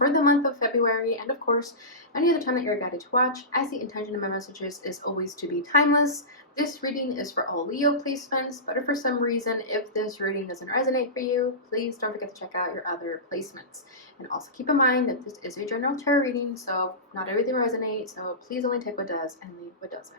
for the month of February, and of course, any other time that you're guided to watch, as the intention of my messages is always to be timeless. This reading is for all Leo placements, but if for some reason, if this reading doesn't resonate for you, please don't forget to check out your other placements. And also keep in mind that this is a general tarot reading, so not everything resonates, so please only take what does and leave what doesn't.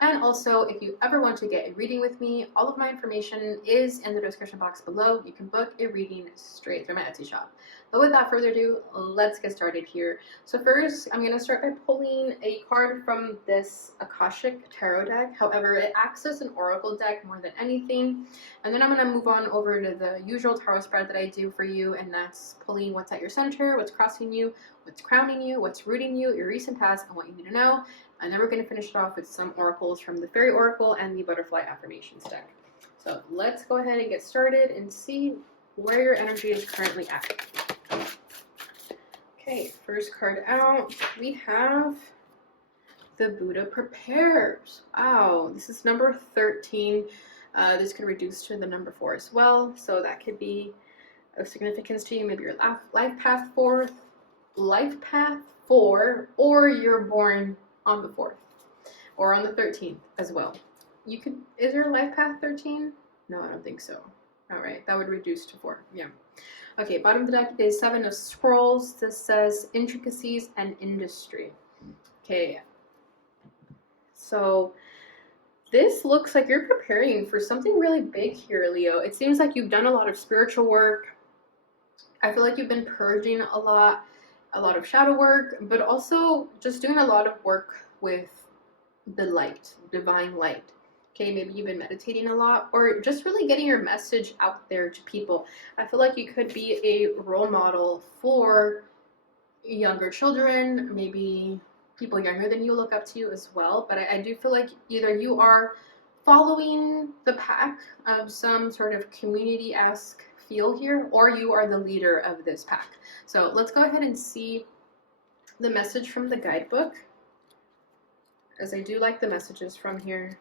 And also, if you ever want to get a reading with me, all of my information is in the description box below. You can book a reading straight through my Etsy shop. But without further ado, let's get started here. So first, I'm going to start by pulling a card from this Akashic Tarot deck. However, it acts as an oracle deck more than anything. And then I'm going to move on over to the usual tarot spread that I do for you, and that's pulling what's at your center, what's crossing you, what's crowning you, what's rooting you, your recent past, and what you need to know. And then we're going to finish it off with some oracles from the Fairy Oracle and the Butterfly Affirmations deck. So let's go ahead and get started and see where your energy is currently at. Okay, first card out, we have the Buddha Prepares. Wow, this is number 13. This could reduce to the number 4 as well, so that could be of significance to you. Maybe your life path 4, or you're born on the 4th or on the 13th as well. You could, is your life path 13? No, I don't think so. All right, that would reduce to 4. Yeah. Okay, bottom of the deck is 7 of Scrolls. This says intricacies and industry. Okay, so this looks like you're preparing for something really big here, Leo. It seems like you've done a lot of spiritual work. I feel like you've been purging a lot of shadow work, but also just doing a lot of work with the light, divine light. Okay, maybe you've been meditating a lot, or just really getting your message out there to people. I feel like you could be a role model for younger children, maybe people younger than you look up to you as well. But I do feel like either you are following the pack of some sort of community-esque feel here, or you are the leader of this pack. So let's go ahead and see the message from the guidebook, as I do like the messages from here.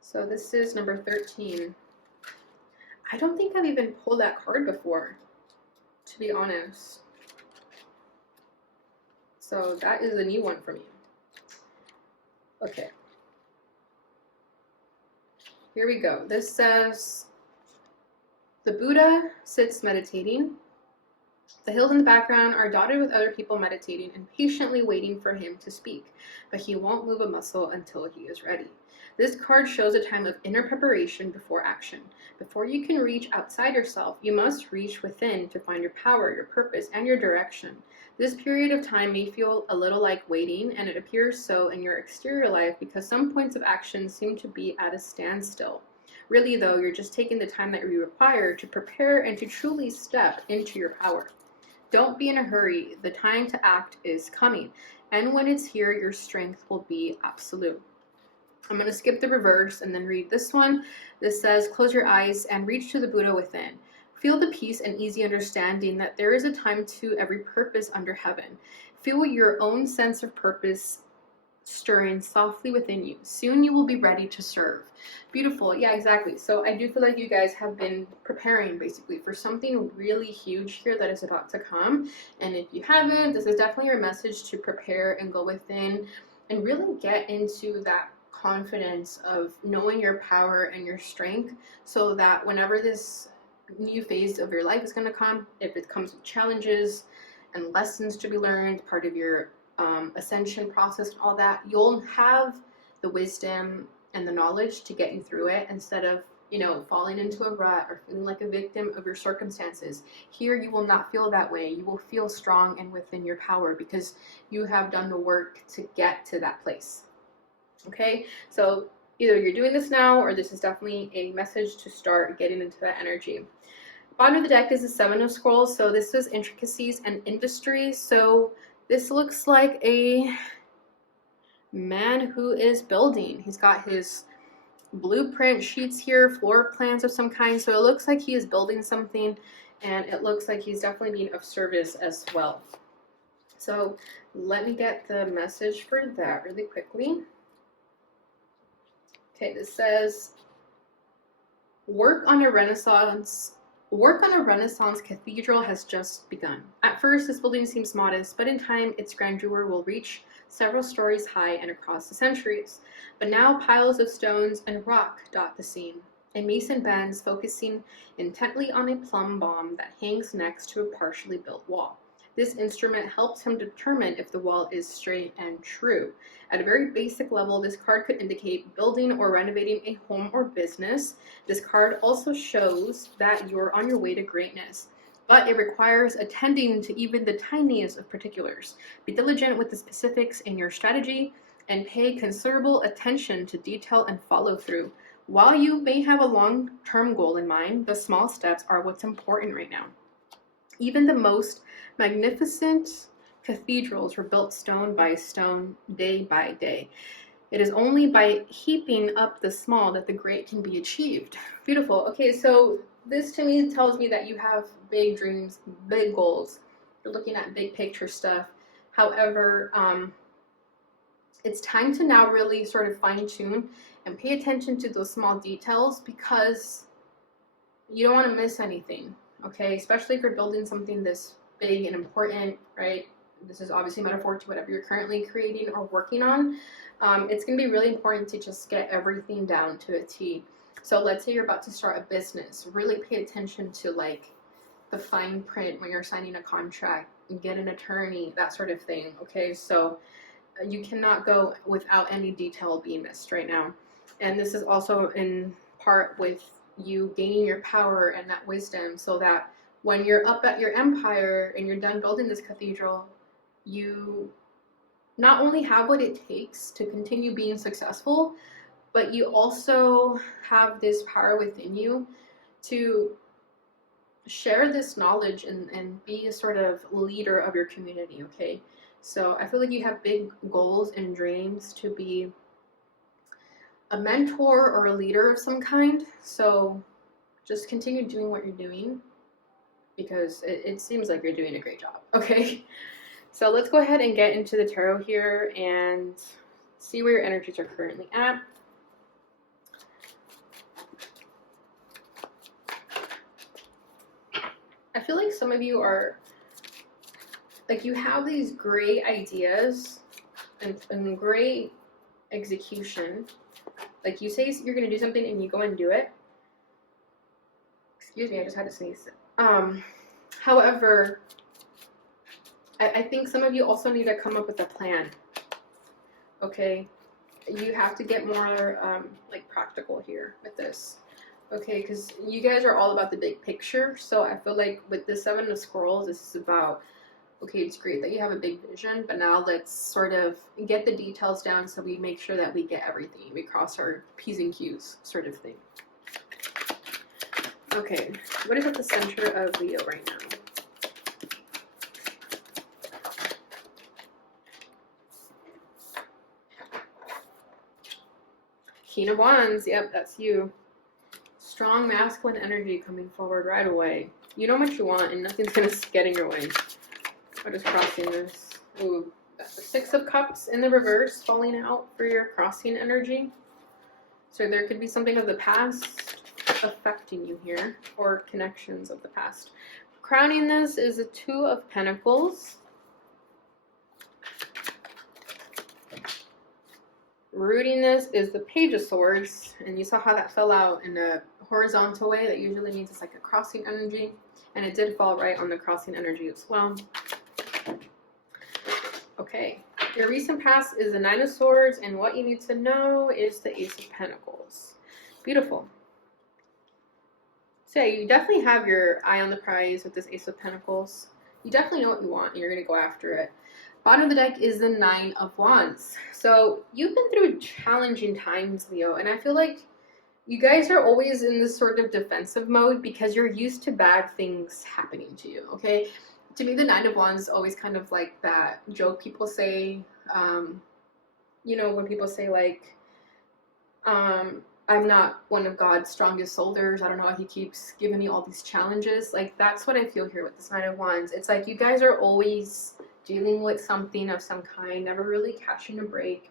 So this is number 13. I don't think I've even pulled that card before, to be honest. So that is a new one for me. Okay. Here we go. This says, the Buddha sits meditating. The hills in the background are dotted with other people meditating and patiently waiting for him to speak, but he won't move a muscle until he is ready. This card shows a time of inner preparation before action. Before you can reach outside yourself, you must reach within to find your power, your purpose, and your direction. This period of time may feel a little like waiting, and it appears so in your exterior life because some points of action seem to be at a standstill. Really, though, you're just taking the time that you require to prepare and to truly step into your power. Don't be in a hurry. The time to act is coming, and when it's here, your strength will be absolute. I'm going to skip the reverse and then read this one. This says, close your eyes and reach to the Buddha within. Feel the peace and easy understanding that there is a time to every purpose under heaven. Feel your own sense of purpose stirring softly within you. Soon you will be ready to serve. Beautiful. Yeah, exactly. So I do feel like you guys have been preparing basically for something really huge here that is about to come. And if you haven't, this is definitely your message to prepare and go within and really get into that confidence of knowing your power and your strength, so that whenever this new phase of your life is going to come, if it comes with challenges and lessons to be learned, part of your ascension process and all that, you'll have the wisdom and the knowledge to get you through it, instead of, you know, falling into a rut or feeling like a victim of your circumstances. Here you will not feel that way. You will feel strong and within your power because you have done the work to get to that place. Okay, so either you're doing this now, or this is definitely a message to start getting into that energy. Bottom of the deck is the 7 of Scrolls, so this is intricacies and industry. So this looks like a man who is building. He's got his blueprint sheets here, floor plans of some kind, so it looks like he is building something, and it looks like he's definitely being of service as well. So let me get the message for that really quickly. Okay, this says, work on your Renaissance Work on a Renaissance cathedral has just begun. At first, this building seems modest, but in time, its grandeur will reach several stories high and across the centuries. But now, piles of stones and rock dot the scene. A mason bends, focusing intently on a plumb bomb that hangs next to a partially built wall. This instrument helps him determine if the wall is straight and true. At a very basic level, this card could indicate building or renovating a home or business. This card also shows that you're on your way to greatness, but it requires attending to even the tiniest of particulars. Be diligent with the specifics in your strategy and pay considerable attention to detail and follow through. While you may have a long-term goal in mind, the small steps are what's important right now. Even the most magnificent cathedrals were built stone by stone, day by day. It is only by heaping up the small that the great can be achieved. Beautiful. Okay, so this to me tells me that you have big dreams, big goals. You're looking at big picture stuff. However, it's time to now really sort of fine tune and pay attention to those small details, because you don't want to miss anything. Okay, especially if you're building something this big and important, right? This is obviously metaphor to whatever you're currently creating or working on. It's going to be really important to just get everything down to a T. So let's say you're about to start a business. Really pay attention to like the fine print when you're signing a contract, get an attorney, that sort of thing. Okay, so you cannot go without any detail being missed right now. And this is also in part with you gaining your power and that wisdom, so that when you're up at your empire and you're done building this cathedral, you not only have what it takes to continue being successful, but you also have this power within you to share this knowledge and be a sort of leader of your community. Okay, so I feel like you have big goals and dreams to be a mentor or a leader of some kind. So just continue doing what you're doing, because it seems like you're doing a great job. Okay, so let's go ahead and get into the tarot here and see where your energies are currently at. I feel like some of you are like, you have these great ideas and great execution. Like, you say you're going to do something and you go and do it. Excuse me, I just had to sneeze. However, I think some of you also need to come up with a plan. Okay, you have to get more like practical here with this. Okay, because you guys are all about the big picture. So I feel like with the Seven of Scrolls, this is about, okay, it's great that you have a big vision, but now let's sort of get the details down so we make sure that we get everything. We cross our P's and Q's sort of thing. Okay, what is at the center of Leo right now? King of Wands, yep, that's you. Strong masculine energy coming forward right away. You know what you want and nothing's going to get in your way. I'm just crossing this. Ooh, that's the Six of Cups in the reverse falling out for your crossing energy. So there could be something of the past affecting you here, or connections of the past. Crowning this is the Two of Pentacles. Rooting this is the Page of Swords, and you saw how that fell out in a horizontal way. That usually means it's like a crossing energy, and it did fall right on the crossing energy as well. Okay, your recent past is the Nine of Swords, and what you need to know is the Ace of Pentacles. Beautiful. So yeah, you definitely have your eye on the prize with this Ace of Pentacles. You definitely know what you want, and you're going to go after it. Bottom of the deck is the Nine of Wands. So you've been through challenging times, Leo, and I feel like you guys are always in this sort of defensive mode because you're used to bad things happening to you, okay? To me, the Nine of Wands is always kind of like that joke people say, you know, when people say like, I'm not one of God's strongest soldiers. I don't know why he keeps giving me all these challenges. Like, that's what I feel here with this Nine of Wands. It's like you guys are always dealing with something of some kind, never really catching a break.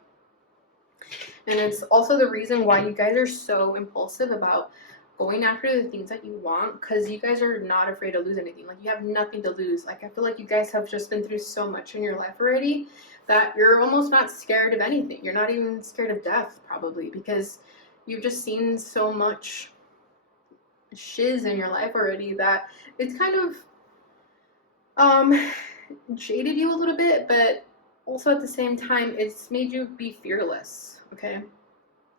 And it's also the reason why you guys are so impulsive about going after the things that you want, because you guys are not afraid to lose anything. Like, you have nothing to lose. Like, I feel like you guys have just been through so much in your life already that you're almost not scared of anything. You're not even scared of death, probably, because you've just seen so much shiz in your life already that it's kind of jaded you a little bit, but also at the same time, it's made you be fearless, okay?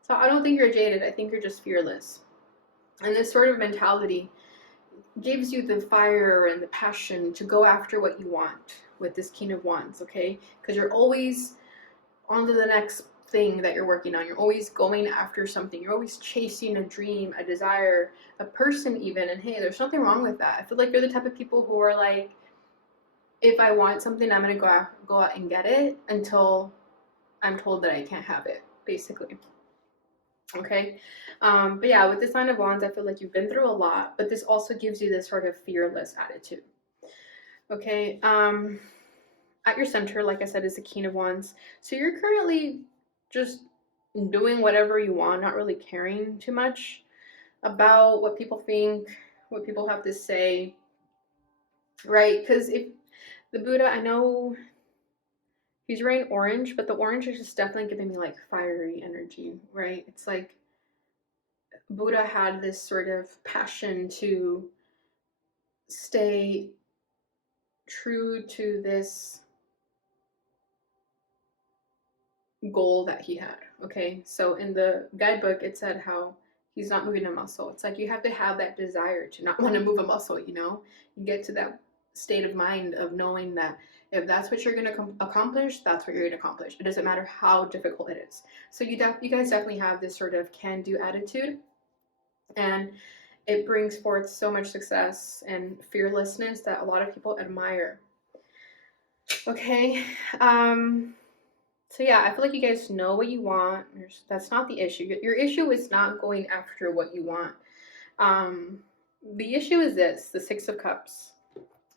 So I don't think you're jaded. I think you're just fearless. And this sort of mentality gives you the fire and the passion to go after what you want with this King of Wands, okay? Because you're always on to the next thing that you're working on. You're always going after something. You're always chasing a dream, a desire, a person even. And hey, there's nothing wrong with that. I feel like you're the type of people who are like, if I want something, I'm going to go out and get it until I'm told that I can't have it, basically. Okay, but yeah, with the Sign of Wands, I feel like you've been through a lot, but this also gives you this sort of fearless attitude. Okay, at your center, like I said, is the King of Wands. So you're currently just doing whatever you want, not really caring too much about what people think, what people have to say, right? Because if the Buddha, I know he's wearing orange, but the orange is just definitely giving me like fiery energy, right? It's like Buddha had this sort of passion to stay true to this goal that he had, okay? So in the guidebook, it said how he's not moving a muscle. It's like you have to have that desire to not want to move a muscle, you know? You get to that state of mind of knowing that if that's what you're going to accomplish, that's what you're going to accomplish. It doesn't matter how difficult it is. So you guys definitely have this sort of can-do attitude, and it brings forth so much success and fearlessness that a lot of people admire. Okay, so yeah, I feel like you guys know what you want. That's not the issue. Your issue is not going after what you want. The issue is this, the Six of Cups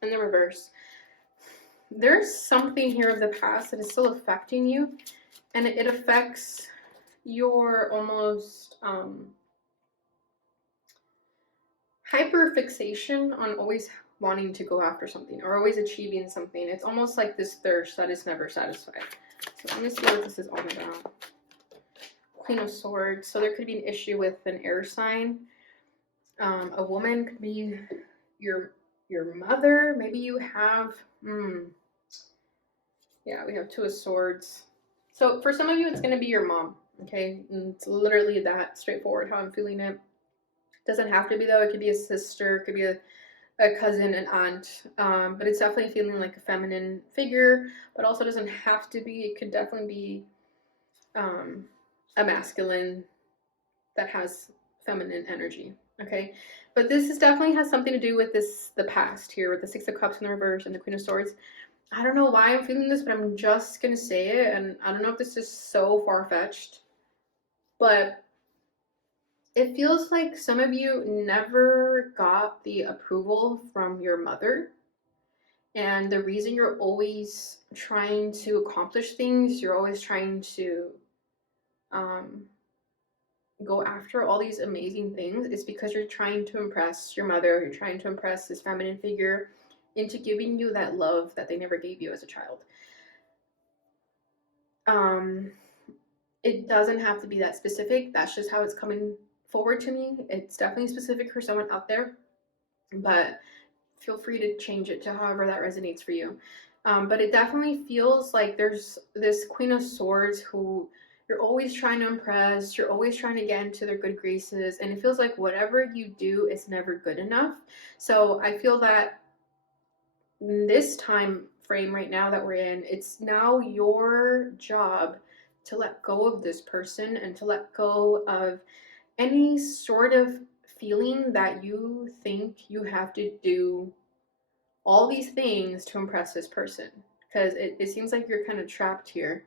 in the reverse. There's something here of the past that is still affecting you, and it affects your almost hyper fixation on always wanting to go after something or always achieving something. It's almost like this thirst that is never satisfied. So let me see what this is all about. Queen of Swords. So there could be an issue with an air sign. A woman could be your mother. Maybe you have yeah, we have Two of Swords. So for some of you, it's going to be your mom, okay? And it's literally that straightforward how I'm feeling it. Doesn't have to be, though. It could be a sister, it could be a cousin, an aunt, but it's definitely feeling like a feminine figure, but also doesn't have to be. It could definitely be a masculine that has feminine energy, okay? But this definitely has something to do with the past here, with the Six of Cups in the reverse and the Queen of Swords. I don't know why I'm feeling this, but I'm just gonna say it, and I don't know if this is so far-fetched, but it feels like some of you never got the approval from your mother, and the reason you're always trying to accomplish things, you're always trying to go after all these amazing things, is because you're trying to impress your mother, you're trying to impress this feminine figure into giving you that love that they never gave you as a child. It doesn't have to be that specific. That's just how it's coming forward to me. It's definitely specific for someone out there, but feel free to change it to however that resonates for you. But it definitely feels like there's this Queen of Swords who you're always trying to impress, you're always trying to get into their good graces, and it feels like whatever you do is never good enough. So I feel that in this time frame right now that we're in, it's now your job to let go of this person and to let go of any sort of feeling that you think you have to do all these things to impress this person, because it seems like you're kind of trapped here.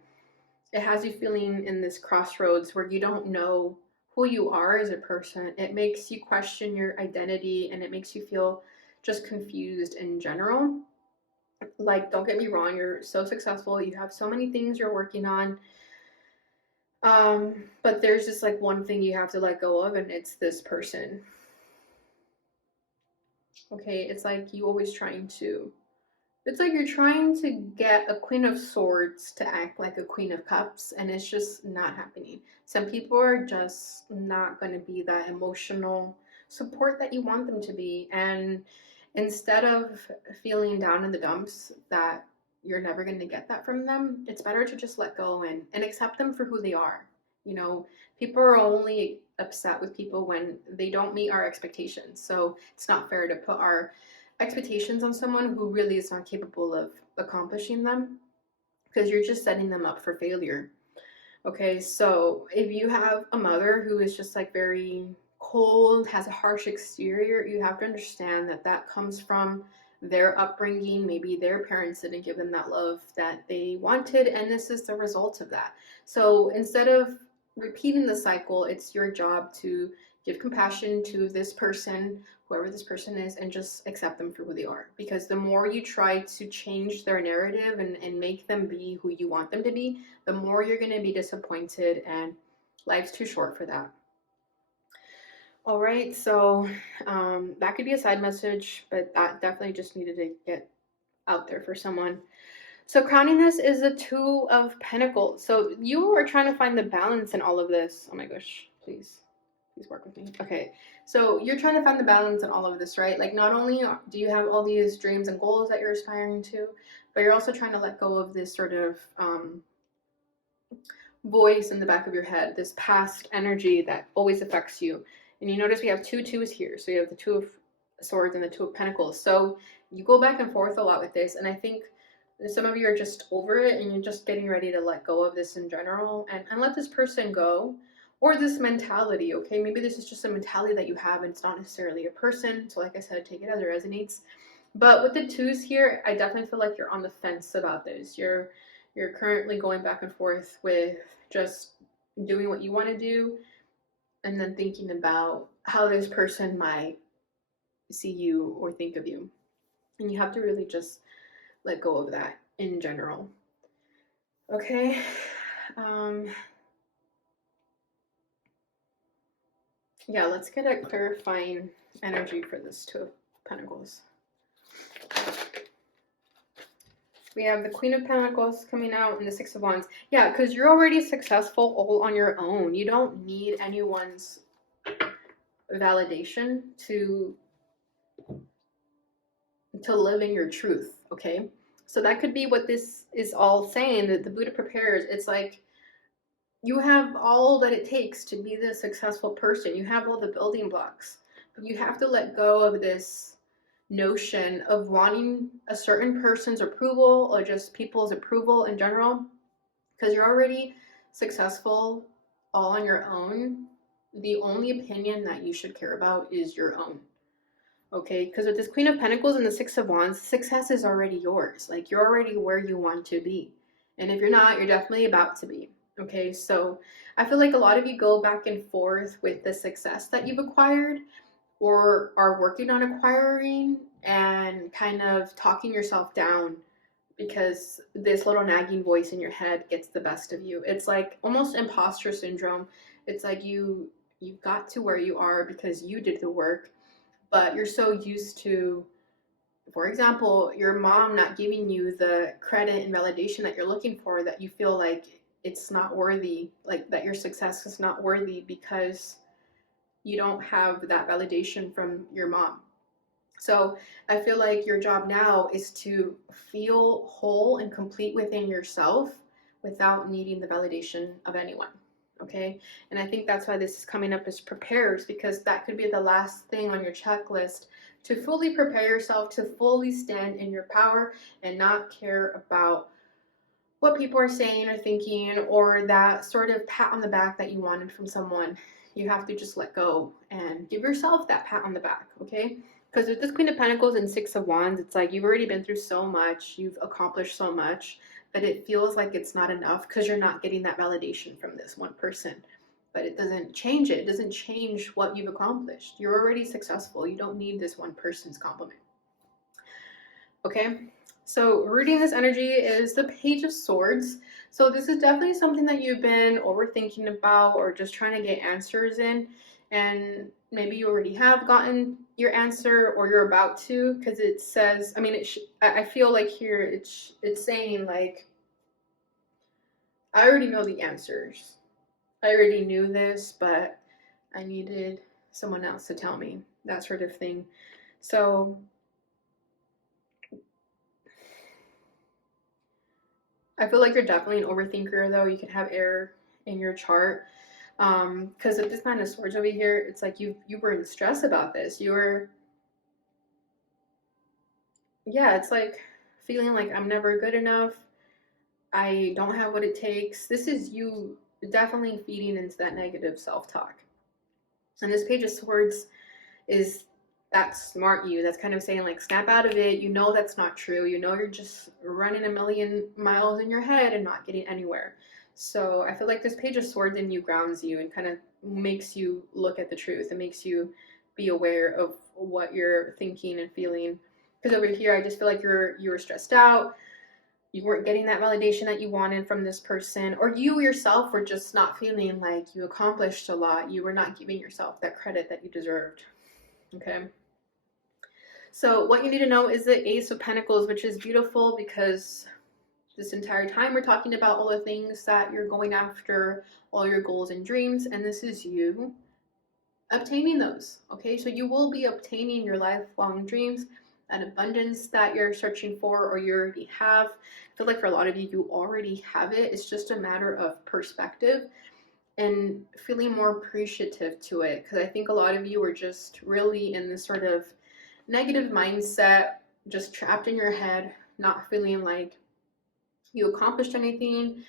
It has you feeling in this crossroads where you don't know who you are as a person. It makes you question your identity, and it makes you feel just confused in general. Like, don't get me wrong, you're so successful, you have so many things you're working on, but there's just like one thing you have to let go of, and it's this person. Okay, it's like you always trying to, it's like you're trying to get a Queen of Swords to act like a Queen of Cups, and it's just not happening. Some people are just not going to be that emotional support that you want them to be. And instead of feeling down in the dumps that you're never going to get that from them, it's better to just let go and accept them for who they are. You know, people are only upset with people when they don't meet our expectations. So it's not fair to put our expectations on someone who really is not capable of accomplishing them, because you're just setting them up for failure. Okay, so if you have a mother who is just like very cold, has a harsh exterior, you have to understand that that comes from their upbringing. Maybe their parents didn't give them that love that they wanted, and this is the result of that. So instead of repeating the cycle, it's your job to give compassion to this person, whoever this person is, and just accept them for who they are. Because the more you try to change their narrative and make them be who you want them to be, the more you're going to be disappointed, and life's too short for that. All right, so that could be a side message, but that definitely just needed to get out there for someone. So crowning this is the Two of Pentacles. So you are trying to find the balance in all of this. Oh my gosh, please work with me. Okay, so you're trying to find the balance in all of this, right? Like, not only do you have all these dreams and goals that you're aspiring to, but you're also trying to let go of this sort of voice in the back of your head, this past energy that always affects you. And you notice we have two twos here. So you have the Two of Swords and the Two of Pentacles. So you go back and forth a lot with this. And I think some of you are just over it and you're just getting ready to let go of this in general and let this person go, or this mentality. Okay, maybe this is just a mentality that you have and it's not necessarily a person. So like I said, take it as it resonates. But with the twos here, I definitely feel like you're on the fence about this. You're currently going back and forth with just doing what you want to do, and then thinking about how this person might see you or think of you. And you have to really just let go of that in general. Okay. Yeah, let's get a clarifying energy for this Two of Pentacles. We have the Queen of Pentacles coming out and the Six of Wands. Yeah, because you're already successful all on your own. You don't need anyone's validation to live in your truth, okay? So that could be what this is all saying, that the Buddha prepares. It's like you have all that it takes to be the successful person. You have all the building blocks, but you have to let go of this notion of wanting a certain person's approval or just people's approval in general, because you're already successful all on your own. The only opinion that you should care about is your own. Okay, because with this Queen of Pentacles and the Six of Wands, success is already yours. Like, you're already where you want to be. And if you're not, you're definitely about to be. Okay, so I feel like a lot of you go back and forth with the success that you've acquired or are working on acquiring, and kind of talking yourself down because this little nagging voice in your head gets the best of you. It's like almost imposter syndrome. It's like you got to where you are because you did the work, but you're so used to, for example, your mom not giving you the credit and validation that you're looking for, that you feel like it's not worthy, like that your success is not worthy because you don't have that validation from your mom. So I feel like your job now is to feel whole and complete within yourself without needing the validation of anyone. Okay, and I think that's why this is coming up as prepares, because that could be the last thing on your checklist, to fully prepare yourself to fully stand in your power and not care about what people are saying or thinking, or that sort of pat on the back that you wanted from someone. You have to just let go and give yourself that pat on the back, okay? Because with this Queen of Pentacles and Six of Wands, it's like you've already been through so much, you've accomplished so much, that it feels like it's not enough because you're not getting that validation from this one person. But it doesn't change it. It doesn't change what you've accomplished. You're already successful. You don't need this one person's compliment. Okay? So rooting this energy is the Page of Swords. So this is definitely something that you've been overthinking about or just trying to get answers in. And maybe you already have gotten your answer, or you're about to, because it says, I mean, I feel like here it's saying like, I already know the answers. I already knew this, but I needed someone else to tell me, that sort of thing. So I feel like you're definitely an overthinker, though. You could have error in your chart. Because of this Nine of Swords over here, it's like you were in stress about this. You were, yeah, it's like feeling like I'm never good enough. I don't have what it takes. This is you definitely feeding into that negative self-talk. And this Page of Swords is that smart you that's kind of saying like, snap out of it. You know that's not true. You know you're just running a million miles in your head and not getting anywhere. So I feel like this Page of Swords in you grounds you and kind of makes you look at the truth. It makes you be aware of what you're thinking and feeling. Because over here, I just feel like you were stressed out. You weren't getting that validation that you wanted from this person, or you yourself were just not feeling like you accomplished a lot. You were not giving yourself that credit that you deserved. Okay. So what you need to know is the Ace of Pentacles, which is beautiful because this entire time we're talking about all the things that you're going after, all your goals and dreams, and this is you obtaining those. Okay, so you will be obtaining your lifelong dreams, that abundance that you're searching for or you already have. I feel like for a lot of you, you already have it. It's just a matter of perspective and feeling more appreciative to it, because I think a lot of you are just really in this sort of negative mindset, just trapped in your head, not feeling like you accomplished anything.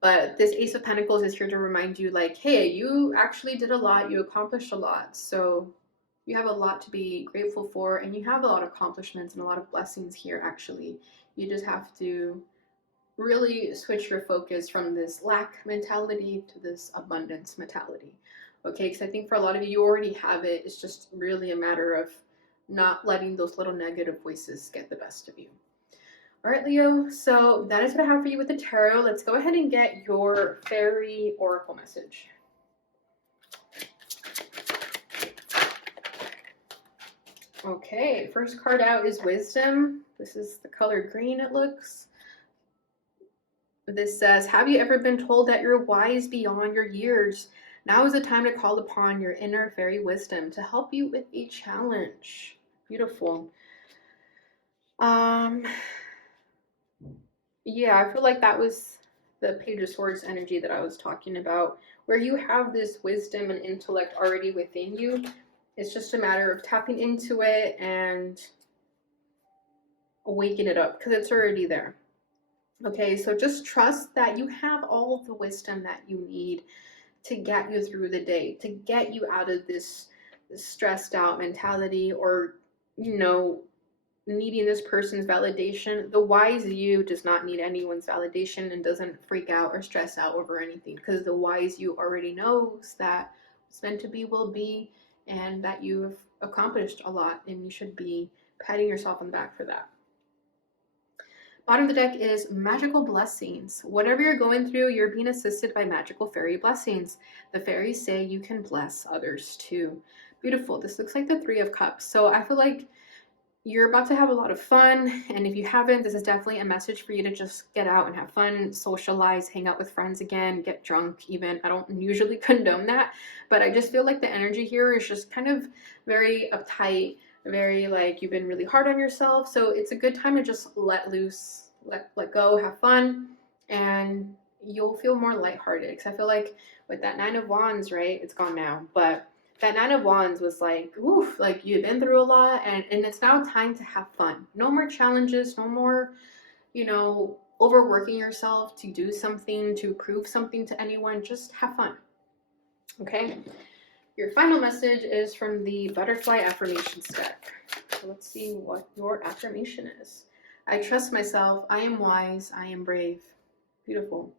But this Ace of Pentacles is here to remind you like, hey, you actually did a lot, you accomplished a lot, so you have a lot to be grateful for, and you have a lot of accomplishments and a lot of blessings here actually. You just have to really switch your focus from this lack mentality to this abundance mentality. Okay, because I think for a lot of you, you already have it. It's just really a matter of not letting those little negative voices get the best of you. All right, Leo, so that is what I have for you with the tarot. Let's go ahead and get your fairy oracle message. Okay, first card out is Wisdom. This is the color green, it looks. This says, have you ever been told that you're wise beyond your years? Now is the time to call upon your inner fairy wisdom to help you with a challenge. Beautiful. Yeah, I feel like that was the Page of Swords energy that I was talking about, where you have this wisdom and intellect already within you. It's just a matter of tapping into it and waking it up, because it's already there. Okay, so just trust that you have all the wisdom that you need to get you through the day, to get you out of this stressed out mentality, or, you know, needing this person's validation. The wise you does not need anyone's validation and doesn't freak out or stress out over anything, because the wise you already knows that what's meant to be will be, and that you've accomplished a lot, and you should be patting yourself on the back for that. Bottom of the deck is magical blessings. Whatever you're going through, you're being assisted by magical fairy blessings. The fairies say you can bless others too. Beautiful. This looks like the Three of Cups. So I feel like you're about to have a lot of fun, and if you haven't, this is definitely a message for you to just get out and have fun, socialize, hang out with friends again, get drunk even. I don't usually condone that, but I just feel like the energy here is just kind of very uptight, very like you've been really hard on yourself. So it's a good time to just let loose, let go, have fun, and you'll feel more lighthearted. Because I feel like with that Nine of Wands, right, it's gone now, but that Nine of Wands was like, oof, like you've been through a lot, and it's now time to have fun. No more challenges, no more, you know, overworking yourself to do something, to prove something to anyone. Just have fun. Okay? Your final message is from the Butterfly Affirmations deck. So let's see what your affirmation is. I trust myself. I am wise. I am brave. Beautiful.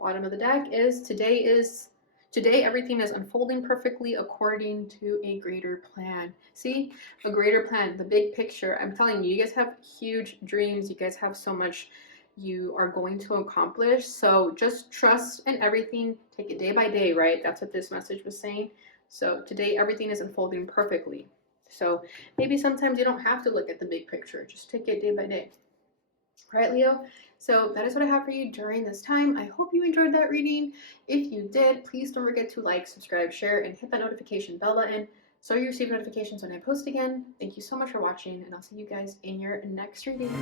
Bottom of the deck is today everything is unfolding perfectly according to a greater plan. See, a greater plan, the big picture. I'm telling you, you guys have huge dreams. You guys have so much you are going to accomplish. So just trust in everything. Take it day by day, right? That's what this message was saying. So today, everything is unfolding perfectly. So maybe sometimes you don't have to look at the big picture. Just take it day by day. All right, Leo? So that is what I have for you during this time. I hope you enjoyed that reading. If you did, please don't forget to like, subscribe, share, and hit that notification bell button so you receive notifications when I post again. Thank you so much for watching, and I'll see you guys in your next reading.